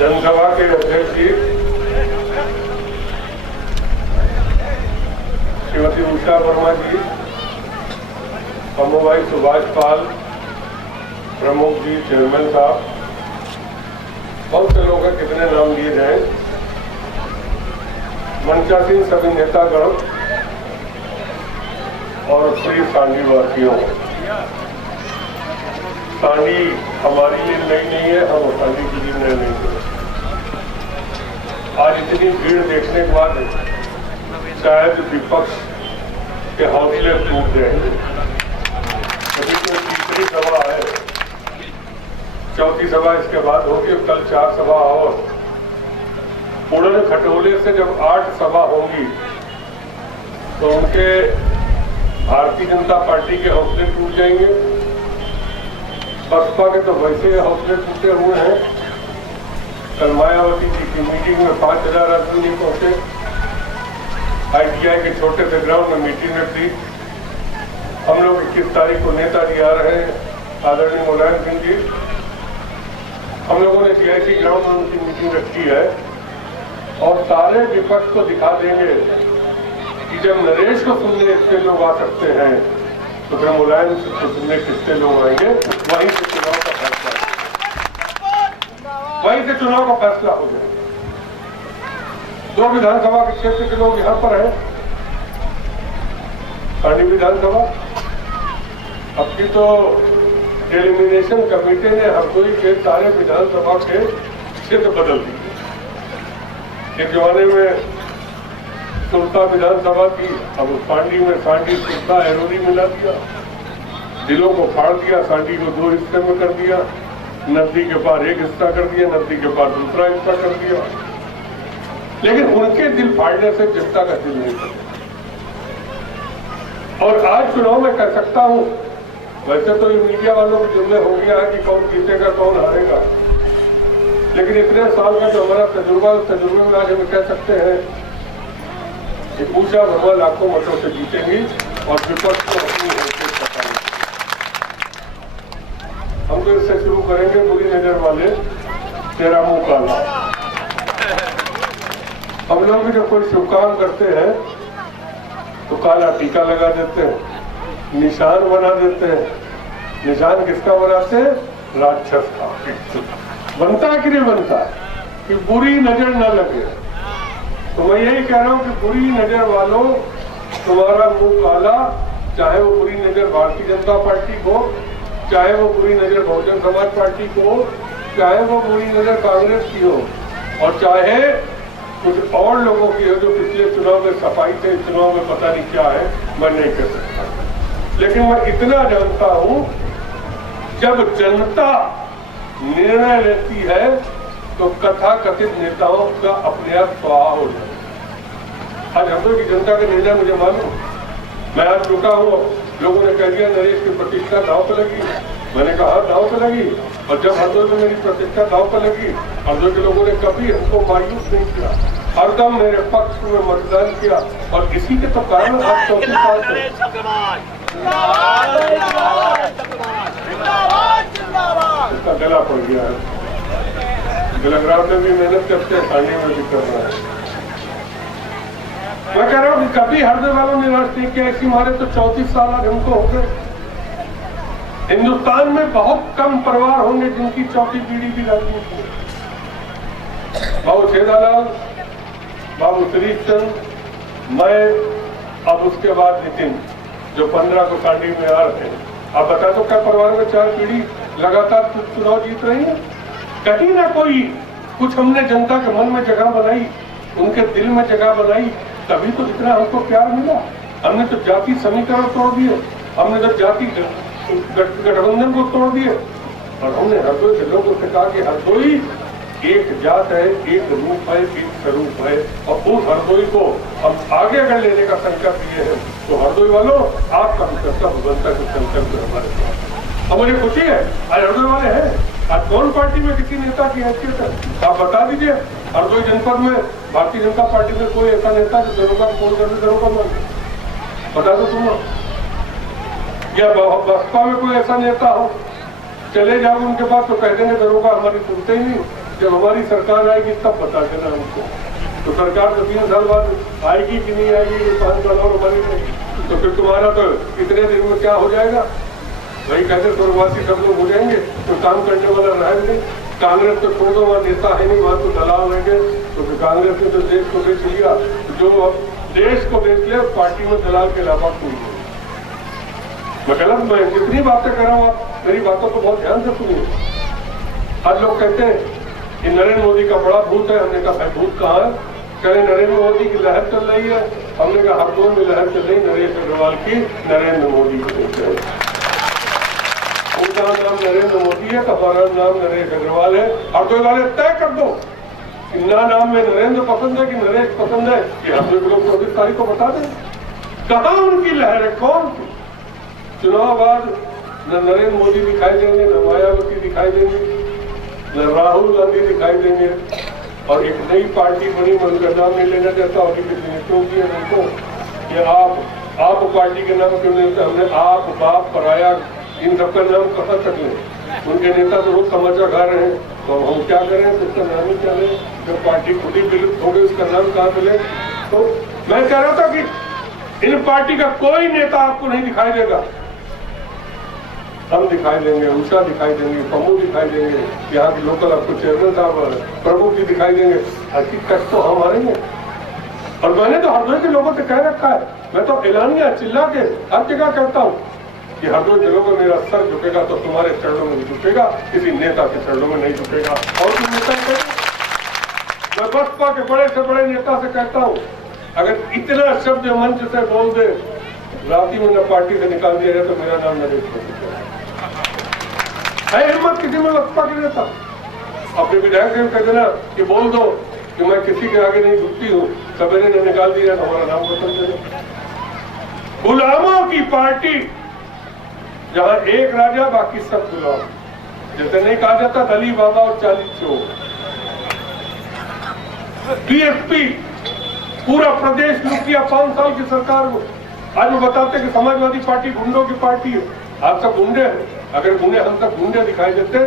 जनसभा के अध्यक्ष जी श्रीमती उषा वर्मा जी, भाई सुभाष पाल प्रमुख जी, चेयरमैन साहब, बहुत से लोग हैं, कितने नाम लिए जाए, मंचासीन सभी नेतागण और श्री सांडी वासियों। सांडी हमारी लिए नई नहीं है, हम सांडी के लिए नए नहीं है। आज इतनी भीड़ देखने के बाद शायद विपक्ष के हौसले टूट जाएंगे। अभी तो तीसरी सभा है, चौथी सभा इसके बाद होगी, कल 4 सभा और उड़न खटोले से जब 8 सभा होंगी तो उनके भारतीय जनता पार्टी के हौसले टूट जाएंगे। बसपा के तो वैसे हौसले टूटे हुए हैं। कल मायावती जी की मीटिंग में 5000 आदमी नहीं पहुंचे। ITI के छोटे से ग्राउंड में मीटिंग रखी। हम लोग 21 तारीख को नेताजी आ रहे हैं, आदरणीय मुलायम सिंह जी। हम लोगों ने CIC ग्राउंड में उनकी मीटिंग रखी है और सारे विपक्ष को दिखा देंगे कि जब नरेश को सुनने इतने लोग आ सकते हैं तो फिर मुलायम को सुनने कितने लोग आएंगे। वहीं से चुनाव का फैसला, वहीं से चुनाव का फैसला हो जाएगा। 2 विधानसभा के क्षेत्र के लोग यहाँ पर हैं, सांडी विधानसभा। अब की तो एलिमिनेशन कमेटी ने हरदोई के सारे विधानसभा के क्षेत्र बदल दिए। एक जमाने में सुल्ता विधानसभा थी, अब सांडी में सांडी सुल्ता एरोरी मिला दिया, जिलों को फाड़ दिया, सांडी को 2 हिस्से में कर दिया, नदी के पार एक हिस्सा कर दिया, नदी के पार दूसरा हिस्सा कर दिया। लेकिन उनके दिल फाड़ने से जनता का दिल नहीं था। और आज चुनाव में कह सकता हूं, वैसे तो ये मीडिया वालों के जुम्मे हो गया है कि कौन जीतेगा कौन हारेगा, लेकिन इतने साल का जो हमारा तजुर्बा, उस तजुर्बे में आज हम कह सकते हैं कि पूजा भगवान लाखों मतों से जीतेंगी और विपक्ष को अपनी हैसियत बताएंगे। हम तो इससे शुरू करेंगे, बुरी नजर वाले तेरा मुंह काला। हम लोग भी जब कोई शुभ काम करते हैं तो काला टीका लगा देते हैं, निशान बना देते हैं। निशान किसका बनाते हैं? राक्षस का। बनता है कि नहीं बनता कि बुरी नजर न लगे। तो मैं यही कह रहा हूं कि बुरी नजर वालों, तुम्हारा मुंह काला, चाहे वो बुरी नजर भारतीय जनता पार्टी को, चाहे वो बुरी नजर बहुजन समाज पार्टी को, चाहे वो बुरी नजर कांग्रेस की हो, और चाहे कुछ और लोगों की हो जो पिछले चुनाव में सफाई थे, इस चुनाव में पता नहीं क्या है, मैं नहीं कह सकता। लेकिन मैं इतना जानता हूं, जब जनता निर्णय लेती है तो कथा कथित नेताओं का अपने आप स्वाहा हो जाए। आज हम लोग की जनता के निर्णय मुझे मालूम, मैं आज रुका हूँ, लोगों ने कह दिया नरेश की प्रतिष्ठा दांव पे लगी। मैंने कहा दांव पे लगी, और जब हरदोई में मेरी प्रतिष्ठा दांव पे लगी, हरदोई के लोगों ने कभी हमको मायूस नहीं किया, हरदम मेरे पक्ष में मतदान किया। और इसी के तो कारण आज 34 साल से इसका गला पड़ गया है। गलगराव में भी मेहनत करते हैं, सांडी में भी कर रहा है। मैं कह रहा हूँ कि कभी हरदोई वालों ने निराश नहीं किया। ऐसी मारे तो 34 साल आज हमको हो गए। हिंदुस्तान में बहुत कम परिवार होंगे जिनकी चौथी पीढ़ी भी राजनीति है। बाबू छेदालाल, बाबू शरीफ चंद, मैं, अब उसके बाद नितिन, जो 15 को सांडी में आ रहे हैं। आप बता दो क्या परिवार में 4 पीढ़ी लगातार चुनाव जीत रही है? कहीं ना कोई कुछ हमने जनता के मन में जगह बनाई, उनके दिल में जगह बनाई, तभी तो इतना हमको प्यार मिला। हमने तो जाति समीकरण तोड़ दिए, हमने तो जाति गठबंधन को तोड़ दिए, और हमने हरदोई के लोगों से कहा कि हरदोई एक जात है, एक रूप है, एक स्वरूप है, और उस हरदोई को हम आगे अगर लेने का संकल्प लिए हैं तो हरदोई वालों आपका भी कर्तव्य बनता है, संकल्प हमारे साथ। अब मुझे खुशी है आज हरदोई वाले हैं। आज कौन पार्टी में किसी नेता की हैसियत है आप बता दीजिए। हरदोई जनपद में भारतीय जनता पार्टी में कोई ऐसा नेता जो दरोगा फोन करके दरोगा मान, बता दो तुम। या बसपा में कोई ऐसा नेता हो, चले जाओ उनके पास तो कह देंगे दरोगा हमारी सुनते ही नहीं। जब हमारी सरकार आएगी तब बता देना हमको। तो सरकार तो 3 साल बाद आएगी कि नहीं आएगी, 5 साल और हमारी नहीं, तो फिर तुम्हारा तो इतने दिन में क्या हो जाएगा? वही कहते स्वर्गवासी सब लोग हो जाएंगे, तो काम करने वाला रहा नहीं। कांग्रेस तो छोड़ दो, वहाँ नेता है नहीं, वहाँ तो दलाल रहेंगे। तो फिर कांग्रेस ने तो देश को बेच लिया, जो अब देश को बेच ले पार्टी में दलाल के अलावा कोई नहीं। मैं गलत, मैं जितनी बातें कर रहा हूँ आप मेरी बातों को बहुत ध्यान से सुनिए। आज लोग कहते हैं कि नरेंद्र मोदी का बड़ा भूत है। हमने कहा भाई भूत कहाँ है? कहे नरेंद्र मोदी की लहर चल रही है। हमने कहा हरदोई में लहर चल रही, नरेश अग्रवाल की, नरेंद्र मोदी की। उनका नाम नरेंद्र मोदी है, हमारा नाम नरेश अग्रवाल है। हरदोई वाले तय कर दो कि ना नाम में नरेंद्र पसंद है कि नरेश पसंद है, कि हम लोग 24 तारीख को बता दें कहाँ उनकी लहर है, कौन सी। चुनाव बाद न नरेंद्र मोदी दिखाई देंगे, न मायावती दिखाई देंगे, न राहुल गांधी दिखाई देंगे, और एक नई पार्टी बनी, मैं उनका नाम नहीं लेना चाहता और किसी ने क्यों किया उनको कि आप पार्टी के नाम क्यों लेते? हमने आप, बाप, पराया, इन सबका नाम कहाँ तक लें? उनके नेता तो रोज तमाचा खा रहे हैं, तो हम क्या करें? उसका नाम ही क्या लें? जब पार्टी खुद ही विलुप्त हो गई, उसका नाम कहाँ से लें? तो मैं कह रहा था कि इन पार्टी का कोई नेता आपको नहीं दिखाई देगा। हम दिखाई देंगे, उषा दिखाई देंगे, पम्मू दिखाई देंगे, यहाँ के लोकल आपको चेयरमैन साहब प्रमुख जी दिखाई देंगे। हकीकत तो हम हारेंगे। और मैंने तो हरदोई के लोगों से कह रखा है, मैं तो ऐलानिया चिल्ला के हर जगह कहता हूँ कि हरदोई के लोगों मेरा सर झुकेगा तो तुम्हारे चरणों में झुकेगा, किसी नेता के चरणों में नहीं झुकेगा। और तुम नेता मैं बसपा के बड़े से बड़े नेता से कहता हूँ, अगर इतना शब्द मंच से बोल दे, राती में न पार्टी से निकाल दिया जाए तो मेरा नाम नरेश मोदी है। हिम्मत किसी में बसपा के नेता अपने विधायक से कह देना कि बोल दो कि मैं किसी के आगे नहीं झुकती हूँ, सवेरे ने निकाल दिया तो हमारा नाम बदल देना। गुलामों की पार्टी जहाँ एक राजा बाकी सब गुलाम, जैसे नहीं कहा जाता दली बाबा और 40 चोर। बीएसपी पूरा प्रदेश लूट किया 5 साल की सरकार को। आज वो बताते कि समाजवादी पार्टी गुंडों की पार्टी है। आप सब गुंडे हैं। अगर उन्हें हम सब गुंडे दिखाई देते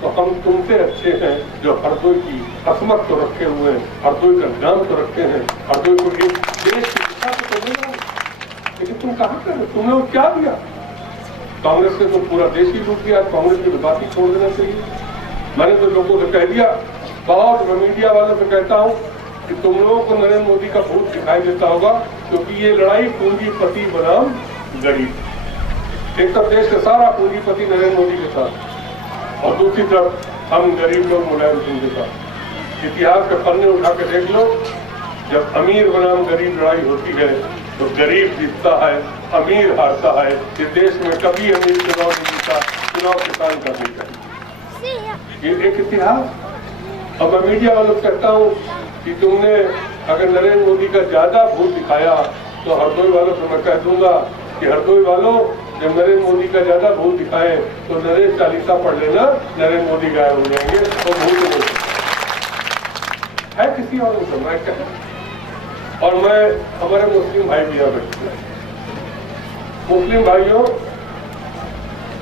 तो हम तुमसे अच्छे हैं जो हरदोई की असमत तो रखे हुए हैं, हरदोई का नाम तो रखते हैं, हरदोई को एक देश की दिशा तो नहीं रहा। लेकिन तुम कहाँ कर, तुमने वो क्या दिया? कांग्रेस ने तो पूरा देश ही लूट दिया। कांग्रेस की बात ही छोड़ देना चाहिए। मैंने तो लोगों से कह दिया, बहुत मीडिया वालों से कहता हूँ कि तुम लोगों को नरेंद्र मोदी का भूत दिखाई देता होगा, क्योंकि ये लड़ाई पूंजीपति बनाम गरीब। एक तरफ देश का सारा पूंजीपति नरेंद्र मोदी के साथ और दूसरी तरफ हम गरीब लोग मुलायम सिंह के साथ। इतिहास के पन्ने उठा के देख लो, जब अमीर बनाम गरीब लड़ाई होती है तो गरीब जीतता है, अमीर हारता है। इस देश में कभी अमीर चुनाव नहीं जीता, चुनाव किसान का नहीं चाहिए। ये एक इतिहास। अब मैं मीडिया वालों से कहता हूँ कि तुमने अगर नरेंद्र मोदी का ज्यादा भूत दिखाया तो हरदोई वालों से मैं कह दूंगा कि हरदोई वालों, जब नरेंद्र मोदी का ज्यादा भूत दिखाए तो नरेश चालीसा पढ़ लेना, नरेंद्र मोदी गायब हो जाएंगे और भूत है किसी और को मैं कह। और मैं हमारे मुस्लिम भाई भी यहाँ बैठे हैं। मुस्लिम भाइयों,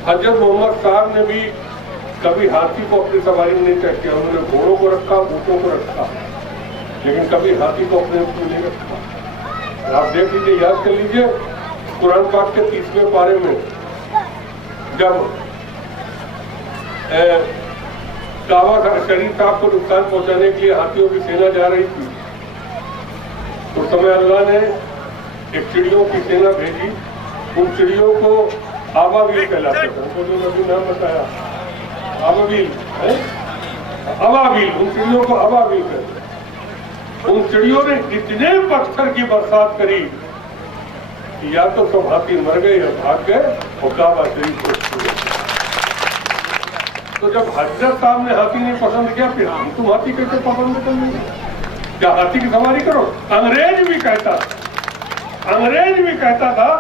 हजरत मोहम्मद साहब ने भी कभी हाथी को अपनी सवारी में नहीं तय किया। उन्होंने घोड़ों को रखा, ऊँटों को रखा, लेकिन कभी हाथी को अपने ऊपर नहीं रखा। आप देख लीजिए, याद कर लीजिए, कुरान पाक के 30वें पारे में जब काबा शरीफ साहब को नुकसान पहुंचाने के लिए हाथियों की सेना जा रही थी, उस समय अल्लाह ने एक चिड़ियों की सेना भेजी। उन चिड़ियों को आबाबील कहलाते थे, उनको जो नबी नाम बताया आबाबील है, अबाबील, उन चिड़ियों को अबाबील कहते। उन चिड़ियों ने इतने पत्थर की बरसात करी कि या तो सब हाथी मर गए या भाग गए और काबा शरीफ को। तो जब हजरत साहब ने हाथी नहीं पसंद किया, फिर हम तुम हाथी कैसे पसंद करेंगे? क्या हाथी की सवारी करो? अंग्रेज भी कहता था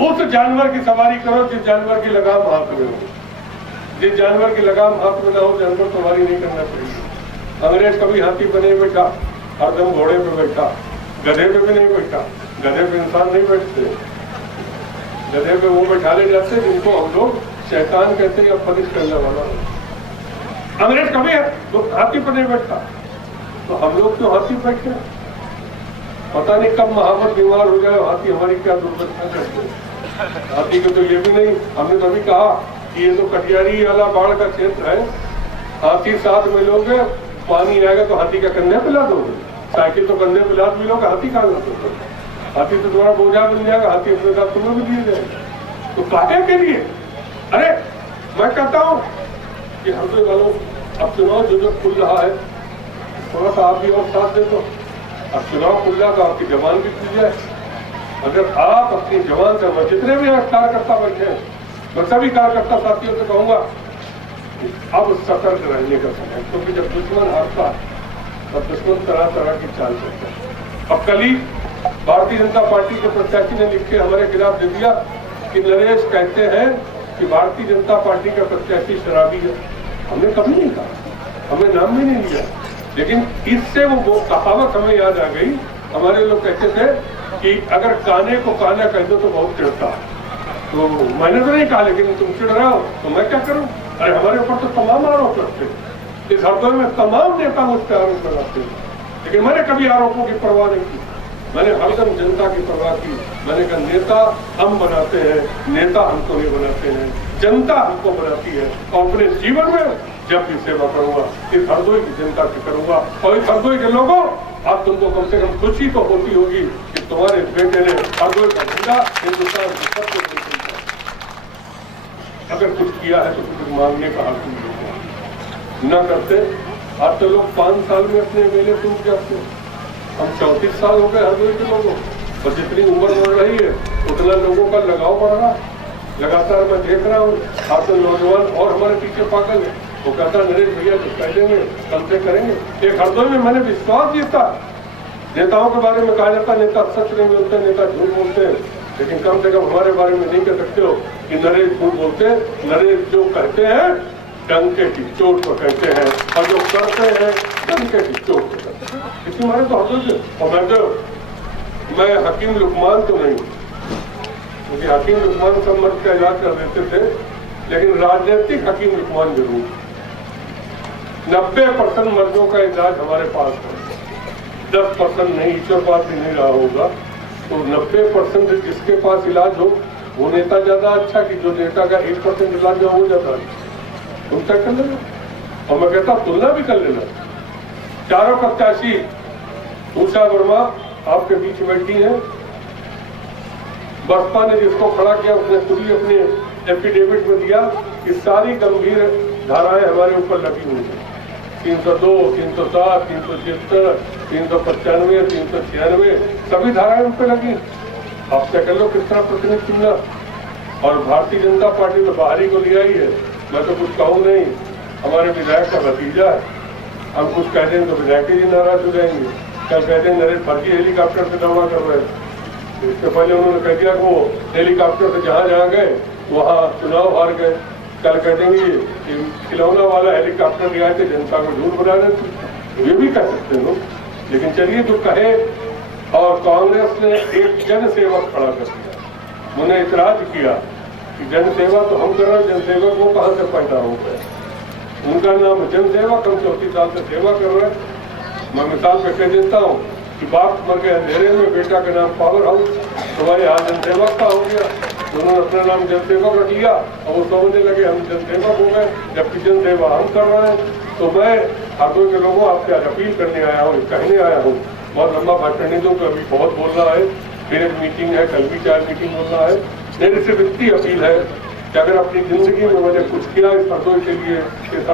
उस जानवर की सवारी करो जिस जानवर की लगाम हाथ में हो। जिस जानवर की लगाम हाथ में ना हो, जानवर सवारी नहीं करना चाहिए। अंग्रेज कभी हाथी पे नहीं बैठा, हरदम घोड़े पे बैठा, गधे पे भी नहीं बैठा। गधे पे इंसान नहीं बैठते, गधे पे वो बैठा ले जाते जिनको हम लोग शैतान कहते हैं या फरिश करने वाला। अंग्रेज कभी तो हाथी पर नहीं बैठता, तो हम लोग तो हाथी बैठते हैं। पता नहीं कब महावत बीमार हो जाए, हाथी हमारी क्या दुर्घटना करते हैं। हाथी को तो ये भी नहीं, हमने तो अभी कहा कि ये तो कटियारी वाला बाढ़ का क्षेत्र है, हाथी साथ में लोगे, पानी आएगा तो हाथी का कंधे पे ला दोगे, साइकिल तो कंधे पे लाद भी लोगे, हाथी कहाँ ला दोगे? हाथी तो तुम्हारा बोझा बन जाएगा, हाथी अपने साथ तुम्हें भी दिए जाएगा। तो काहे के लिए? अरे मैं कहता हूँ कि हृदय वालों, अब चुनाव जो खुल रहा है, थोड़ा सा आप भी और साथ दे दो। अब चुनाव खुल रहा तो आपकी जवान भी खुल जाए। अगर आप अपनी जवान से, मैं जितने भी कार्यकर्ता बैठे हैं, मैं सभी कार्यकर्ता साथियों से कहूंगा अब सतर्क रहने का समय, क्योंकि जब दुश्मन हारता है तब दुश्मन तरह तरह की चाल करता है। अब कल ही भारतीय जनता पार्टी के प्रत्याशी ने लिख के हमारे खिलाफ दे दिया कि नरेश कहते हैं कि भारतीय जनता पार्टी का प्रत्याशी शराबी है। हमने कभी नहीं कहा, हमें नाम भी नहीं लिया, लेकिन इससे वो कहावत हमें याद आ गई। हमारे लोग कहते थे कि अगर काने को काना कह दो तो बहुत चिढ़ता है, तो मैंने तो नहीं कहा, लेकिन तुम चिढ़ रहे हो तो मैं क्या करूं? अरे हमारे ऊपर तो तमाम आरोप लगते हैं, इस हरदोई में तमाम नेता मुझ पर आरोप लगाते हैं, लेकिन मैंने कभी आरोपों की परवाह नहीं की। मैंने हरदम जनता की परवाह की। मैंने कहा नेता हम बनाते हैं, नेता हमको नहीं बनाते हैं, जनता हमको बनाती है, और अपने जीवन में जब भी सेवा करूंगा इस हरदोई की जनता की करूंगा। और इस हरदोई के लोगों, आप तुमको कम से कम खुशी तो होती होगी कि तुम्हारे बेटे ने हरदोई का झंडा हिंदुस्तान के सबको अगर कुछ किया है तो कुछ मांगने का हक न करते। आज तो लोग 5 साल में अपने मेले टूट जाते हैं। हम 34 साल हो गए हरदोई के लोगों, और जितनी उम्र बढ़ रही है उतना लोगों का लगाव बढ़ रहा है। लगातार मैं देख रहा हूँ, आप तो नौजवान और हमारे पीछे पागल है। वो कहता नरेश भैया जो कह देंगे कल से करेंगे। एक हरदोई में मैंने विश्वास जीता। नेताओं के बारे में कहा जाता नेता सच नहीं बोलते, नेता झूठ बोलते हैं, लेकिन कम से कम हमारे बारे में नहीं कह सकते हो कि नरेश झूठ बोलते। नरेश जो कहते हैं डंके की चोट पर कहते हैं, और जो करते हैं डंके की चोट पर करते हैं। इसलिए हमारे तो हरदोई और मैं हकीम लुकमान तो नहीं, क्योंकि हकीम लुकमान सब मर्द का इलाज कर देते थे, लेकिन राजनीतिक हकीम लुकमान जरूर। 90% मर्दों का इलाज हमारे पास है, 10% नहीं, ईश्वरपात भी नहीं रहा होगा। तो 90% जिसके पास इलाज हो वो नेता ज्यादा अच्छा कि जो नेता का 1% इलाज हो वो ज्यादा अच्छा। तुम क्या कर लेना, और मैं कहता तुलना भी कर लेना। चारों प्रत्याशी उषा वर्मा आपके बीच बैठी है। बसपा ने जिसको खड़ा किया उसने खुद ही अपने एफिडेविट में दिया कि सारी गंभीर धाराएं हमारे ऊपर लगी हुई है। 302, 307, 376, 395, 396 सभी धाराएं उन पर लगी। आप क्या कर लो किस तरह प्रतिनिधि चुनना। और भारतीय जनता पार्टी तो बाहरी को लिया ही है। मैं तो कुछ कहूँ नहीं, हमारे विधायक का भतीजा है, हम कुछ कह दें तो विधायक जी नाराज हो जाएंगे। कल कहते हैं नरेश फर्जी हेलीकॉप्टर से दौरा कर रहे हैं। इससे पहले उन्होंने कह दिया कि वो हेलीकॉप्टर से जहाँ जहाँ गए वहाँ चुनाव हार गए। कल कह देंगे कि खिलौना वाला हेलीकॉप्टर लिया के जनता को झूठ बना रहे थे, ये भी कह सकते हैं लोग। लेकिन चलिए जो कहे, और कांग्रेस ने एक जन सेवक खड़ा कर दिया। उन्होंने इतराज किया कि जन सेवा तो हम कर रहे हैं, जन सेवक वो कहाँ से पैदा हो गए। उनका नाम जन सेवक, हम 34 साल से सेवा कर रहे हैं। मैं मिसाल पे कह देता हूँ कि बाप मर गए अंधेरे में, बेटा का नाम पावर हाउस, तुम्हारे हाथ जन सेवक का हो गया। उन्होंने अपना नाम जन सेवक रख लिया और वो समझने लगे हम जन सेवक हो गए, जबकि जन सेवा हम कर रहे हैं। तो मैं हरदोई के लोगों आपसे आज अपील करने आया हूँ, कहने आया हूँ। बहुत लंबा भाषण नहीं दूँ, अभी बहुत बोलना है, फिर एक मीटिंग है, कल भी 4 मीटिंग बोलना है। मेरी सिर्फ इतनी अपील है कि अगर अपनी जिंदगी में मैंने कुछ किया इस हरदोई के लिए